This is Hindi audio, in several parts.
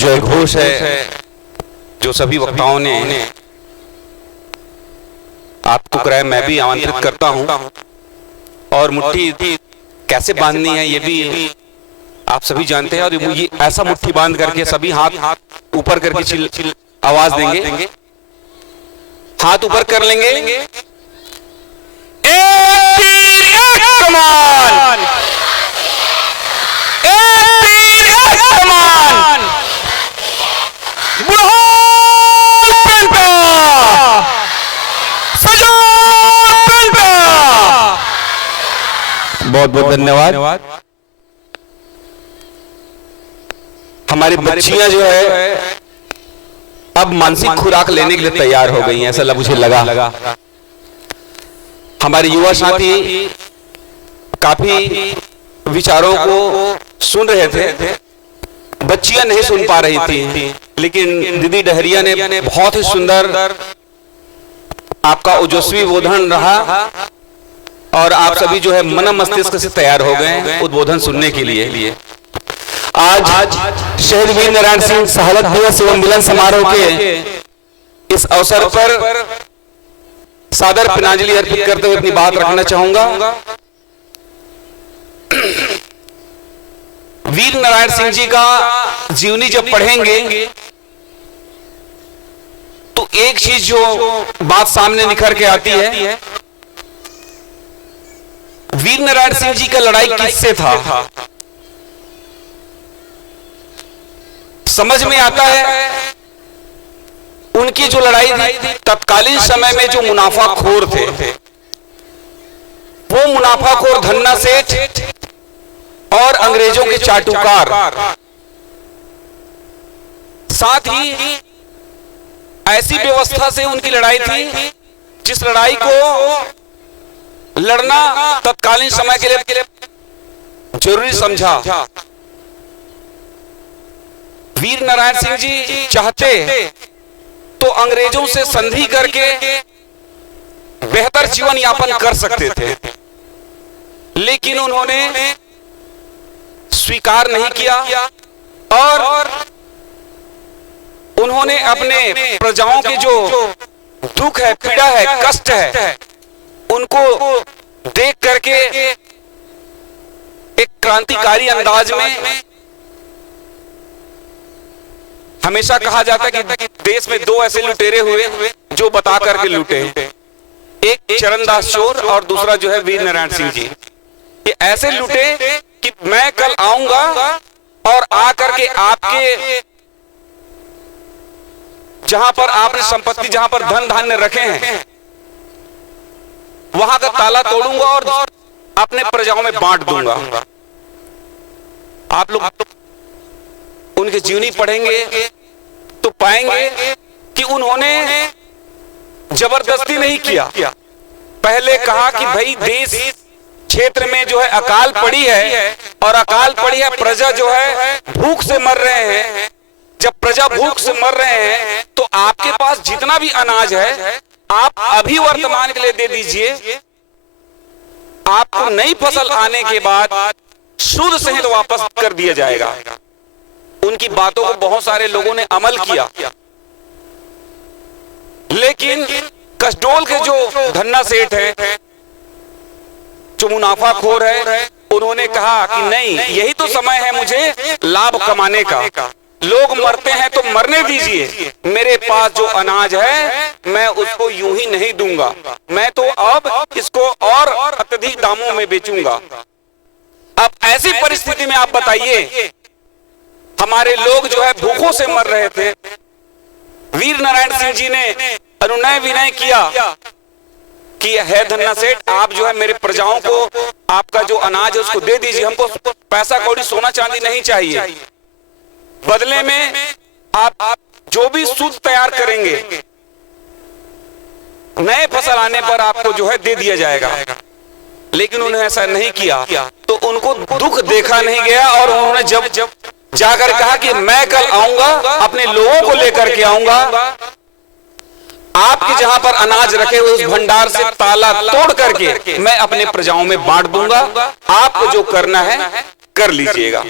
जय घोष है जो सभी वक्ताओं ने आपको कराया, मैं भी आमंत्रित करता हूं। और मुट्ठी कैसे बांधनी है ये भी आप सभी जानते हैं। और ये ऐसा मुट्ठी बांध करके सभी हाथ ऊपर करके आवाज देंगे, हाथ ऊपर कर लेंगे। एक तीर एक कमान, एक तीर एक कमान, बुढ़ान पेंटा, सजा पेंटा। बहुत बहुत धन्यवाद। हमारी बच्चियां जो है अब मानसिक खुराक लेने के लिए तैयार हो गई हैं, ऐसा मुझे लगा। हमारे युवा साथी काफी विचारों को सुन रहे थे, बच्चियां नहीं सुन पा रही थी, लेकिन दीदी डहरिया ने बहुत ही सुंदर आपका ओजस्वी उद्बोधन रहा और आप सभी जो है मन मस्तिष्क से तैयार हो गए उद्बोधन सुनने के लिए। आज शहीद वीर नारायण सिंह शहादत दिवस एवं मिलन समारोह के इस अवसर पर सादर श्रद्धांजलि अर्पित करते हुए अपनी बात रखना चाहूंगा। वीर नारायण सिंह जी का जीवनी जब पढ़ेंगे तो एक चीज जो बात सामने निखर के आती है, वीर नारायण सिंह जी का लड़ाई किससे था समझ में आता है। उनकी जो लड़ाई थी तत्कालीन समय में जो मुनाफाखोर थे, वो मुनाफाखोर धन्ना सेठ और अंग्रेजों के चाटुकार, साथ ही ऐसी व्यवस्था से उनकी लड़ाई थी जिस लड़ाई को लड़ना तत्कालीन समय के लिए जरूरी समझा। वीर नारायण सिंह जी चाहते तो अंग्रेजों से संधि करके बेहतर जीवन यापन कर सकते थे, लेकिन उन्होंने स्वीकार नहीं किया और उन्होंने अपने प्रजाओं के जो दुख है, पीड़ा है, कष्ट है, उनको देख करके एक क्रांतिकारी अंदाज में, हमेशा कहा जाता है कि देश में दो ऐसे लुटेरे हुए जो बता करके लूटे, एक चरणदास चोर और दूसरा जो है वीर नारायण सिंह जी। ये ऐसे लूटे कि मैं कल आऊंगा और आकर के आपके जहां पर आपने संपत्ति, जहां पर धन धान्य रखे हैं, वहां का ताला तोड़ूंगा और अपने प्रजाओं में बांट दूंगा। आप लोग उनकी जीवनी पढ़ेंगे तो पाएंगे कि उन्होंने जबरदस्ती नहीं किया। पहले कहा कि भाई देश क्षेत्र में जो है अकाल पड़ी है और अकाल पड़ी है, प्रजा जो है भूख से मर रहे हैं। जब प्रजा भूख से मर रहे हैं तो आपके पास जितना भी अनाज है आप अभी वर्तमान के लिए दे दीजिए, आपको नई फसल आने के बाद शुद्ध सहित वापस कर दिया जाएगा। उनकी बातों को बहुत सारे लोगों ने अमल किया, लेकिन कसडोल के जो धन्ना सेठ है, जो मुनाफाखोर है, उन्होंने कहा कि नहीं, यही तो समय है मुझे लाभ कमाने का। लोग मरते हैं तो मरने दीजिए, मेरे पास जो अनाज है मैं उसको यूं ही नहीं दूंगा, मैं तो अब इसको और अत्यधिक दामों में बेचूंगा। अब ऐसी परिस्थिति में आप बताइए, हमारे लोग जो है भूखों से मर रहे थे। वीर नारायण सिंह जी ने अनुनय विनय किया कि है धन्ना सेठ, आप जो है मेरे प्रजाओं को आपका जो अनाज है उसको दे दीजिए, हमको पैसा कौड़ी सोना चांदी नहीं चाहिए, बदले में आप जो भी सूद तैयार करेंगे नए फसल आने पर आपको जो है दे दिया जाएगा। लेकिन उन्होंने ऐसा नहीं किया तो उनको दुख देखा नहीं गया और उन्होंने जब जाकर कहा कि मैं कल आऊंगा, अपने लोगों को लेकर के आऊंगा, आपके जहां पर अनाज रखे हुए उस भंडार से ताला तोड़ करके मैं अपने प्रजाओं में बांट दूंगा, आपको जो करना है कर लीजिएगा।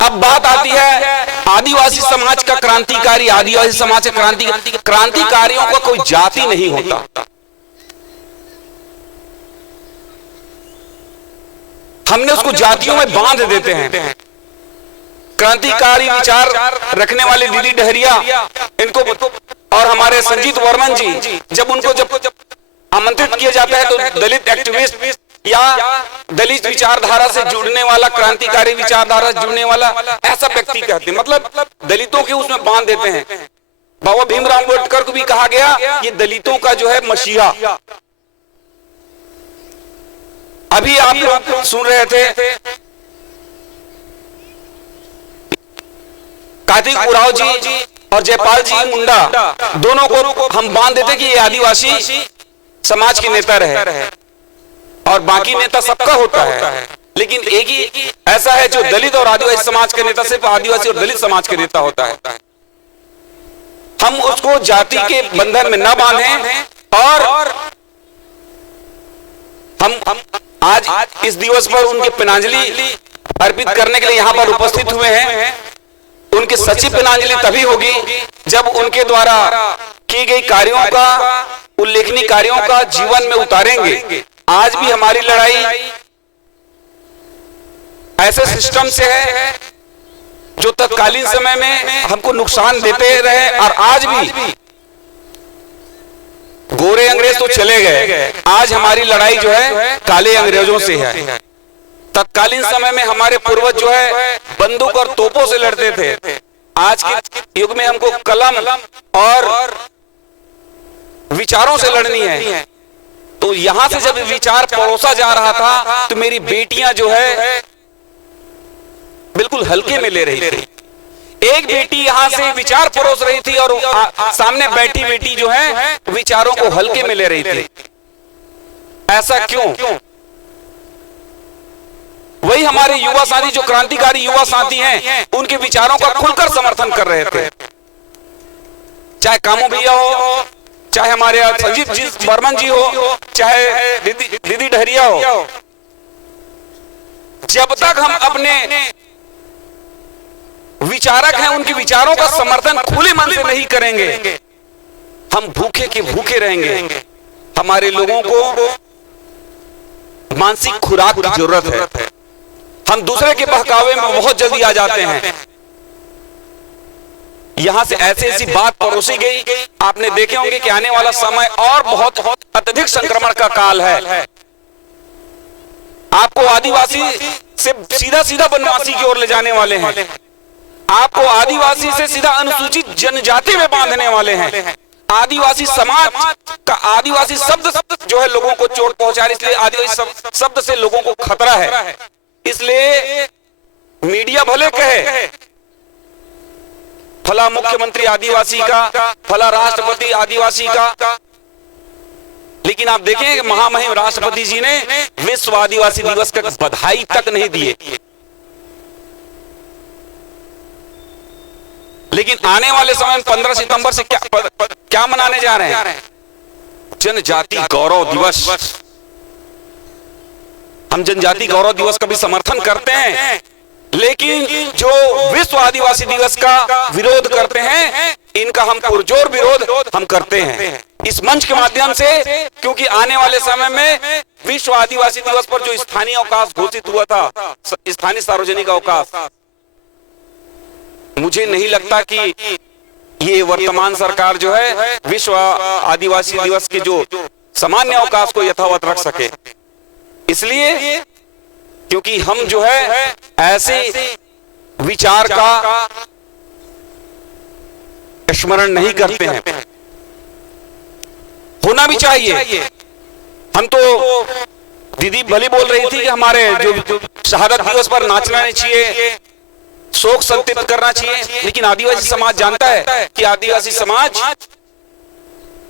अब बात आती है आदिवासी समाज का क्रांतिकारी, आदिवासी समाज के क्रांतिकारियों का कोई जाति नहीं होता। हमने उसको जातियों में बांध देते हैं। क्रांतिकारी विचार रखने वाले दीदी डहरिया इनको और हमारे संजीत वर्मन जी, जब आमंत्रित किया जाता है तो दलित एक्टिविस्ट या दलित विचारधारा से जुड़ने वाला, क्रांतिकारी विचारधारा से जुड़ने वाला ऐसा व्यक्ति कहते हैं, मतलब दलितों के उसमें बांध देते हैं। बाबा भीमराव अम्बेडकर को भी कहा गया ये दलितों का जो है मसीहा। अभी आप लोग सुन रहे थे कार्तिक उरांव जी और जयपाल जी मुंडा, दोनों को हम बांध देते कि ये आदिवासी समाज के नेता रहे और बाकी नेता सबका होता है, लेकिन एक ही ऐसा है जो दलित और आदिवासी समाज के नेता सिर्फ आदिवासी और दलित समाज के नेता होता है। हम उसको जाति के बंधन में न बांधें और हम आज इस दिवस पर उनके पिनांजलि अर्पित करने के लिए यहाँ पर उपस्थित हुए हैं। उनकी सच्ची पिनांजलि तभी होगी जब उनके द्वारा की गई कार्यों का, उल्लेखनीय कार्यों का जीवन में उतारेंगे। आज भी हमारी लड़ाई ऐसे सिस्टम से है जो तत्कालीन समय में हमको नुकसान देते रहे और आज भी गोरे अंग्रेज तो चले गए, आज हमारी लड़ाई जो है काले अंग्रेजों से है। तत्कालीन समय में हमारे पूर्वज जो है बंदूक और तोपों से लड़ते थे, आज के युग में हमको कलम और विचारों से लड़नी है। तो यहां से जब विचार परोसा जा रहा था तो मेरी बेटियां जो है बिल्कुल हल्के में ले रही थी। एक बेटी यहां से विचार परोस रही थी और सामने बैठी बेटी जो है विचारों को हल्के में ले रही थी। ऐसा क्यों? वही हमारे युवा साथी जो क्रांतिकारी युवा साथी हैं उनके विचारों का खुलकर समर्थन कर रहे थे, चाहे कामू भैया हो, चाहे हमारे संजीत जी वर्मन जी हो, चाहे दीदी डहरिया हो। जब तक हम अपने विचारक हैं उनके विचारों का समर्थन खुले मन से नहीं करेंगे, हम भूखे के भूखे रहेंगे। हमारे लोगों को मानसिक खुराक की जरूरत है। हम दूसरे के बहकावे में बहुत जल्दी आ जाते हैं। यहां से ऐसी बात परोसी गई, आपने देखे होंगे कि आने वाला समय और बहुत अत्यधिक संक्रमण का काल है। आपको आदिवासी से सीधा बनवासी की ओर ले जाने वाले हैं, आपको आदिवासी से सीधा अनुसूचित जनजाति में बांधने वाले हैं। आदिवासी समाज का आदिवासी शब्द जो है लोगों को चोट पहुंचा रही, इसलिए आदिवासी शब्द से लोगों को खतरा है। इसलिए मीडिया भले कहे फला मुख्यमंत्री आदिवासी का, फला राष्ट्रपति आदिवासी का, लेकिन आप देखें कि महामहिम राष्ट्रपति जी ने विश्व आदिवासी दिवस का बधाई तक नहीं दिए। लेकिन आने वाले समय में 15 सितंबर से क्या मनाने जा रहे हैं? जनजाति गौरव दिवस। हम जनजाति गौरव दिवस का भी समर्थन करते हैं, लेकिन जो विश्व आदिवासी दिवस का विरोध करते हैं इनका हम पुरजोर विरोध हम करते हैं इस मंच के माध्यम से, क्योंकि आने वाले समय में विश्व आदिवासी दिवस पर जो स्थानीय अवकाश घोषित हुआ था, स्थानीय सार्वजनिक अवकाश, मुझे नहीं लगता कि ये वर्तमान सरकार जो है विश्व आदिवासी दिवस के जो सामान्य अवकाश को यथावत रख सके। इसलिए क्योंकि हम जो है ऐसे विचार का स्मरण नहीं करते हैं, होना भी चाहिए। हम तो दीदी भली बोल रही थी कि हमारे जो शहादत दिवस पर नाचना नहीं चाहिए, शोक संतप्त करना चाहिए, लेकिन आदिवासी समाज जानता है कि आदिवासी समाज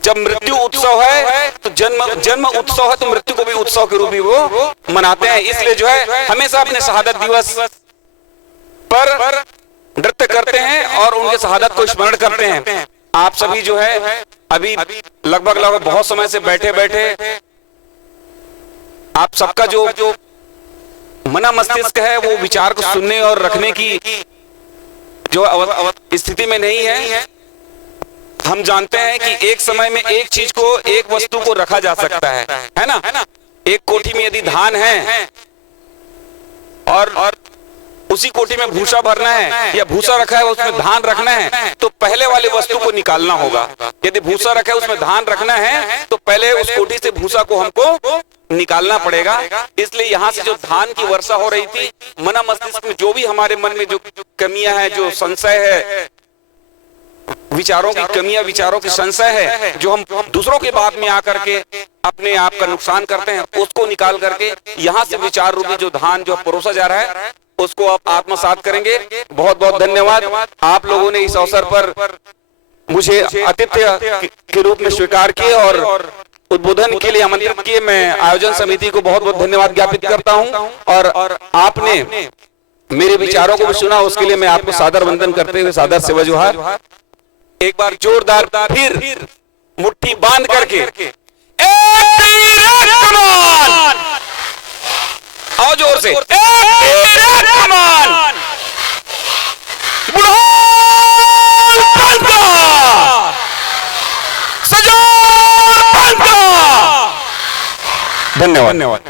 जब मृत्यु उत्सव है तो जन्म उत्सव है तो मृत्यु को भी उत्सव के रूप में वो मनाते हैं। इसलिए जो है हमेशा अपने शहादत दिवस पर नृत्य करते हैं और उनके शहादत को स्मरण करते हैं। आप सभी जो है अभी लगभग बहुत समय से बैठे आप सबका जो मना मस्तिष्क है वो विचार को सुनने और रखने की जो स्थिति में नहीं है। हम जानते हैं कि एक समय में एक चीज को, एक वस्तु को रखा जा सकता है ना। एक कोठी में यदि धान है और उसी कोठी में भूसा भरना है या भूसा रखा है उसमें धान रखना है, तो पहले वाले वस्तु को निकालना होगा। यदि भूसा रखा है उसमें धान रखना है तो पहले उस कोठी से भूसा को हमको निकालना पड़ेगा। इसलिए यहाँ से जो धान की वर्षा हो रही थी, मना मस्तिष्क में जो भी हमारे मन में जो कमियां है, जो संशय है, विचारों की कमियां, विचारों की संशय है, जो हम दूसरों के बात में आकर के अपने आप का नुकसान करते हैं, उसको निकाल करके यहाँ से विचार रूपी जो धान जो परोसा जा रहा है उसको आप आत्मसात करेंगे। बहुत बहुत धन्यवाद। आप लोगों ने इस अवसर पर मुझे अतिथि के रूप में स्वीकार किए और उद्बोधन के लिए आमंत्रित किए। मैं आयोजन समिति को बहुत बहुत धन्यवाद ज्ञापित करता हूं और आपने मेरे विचारों को भी सुना, उसके लिए मैं आपको सादर वंदन करते हुए सादर से वजूहार। एक बार जोरदार फिर मुट्ठी बांध करके आओ जोर से धन्यवाद।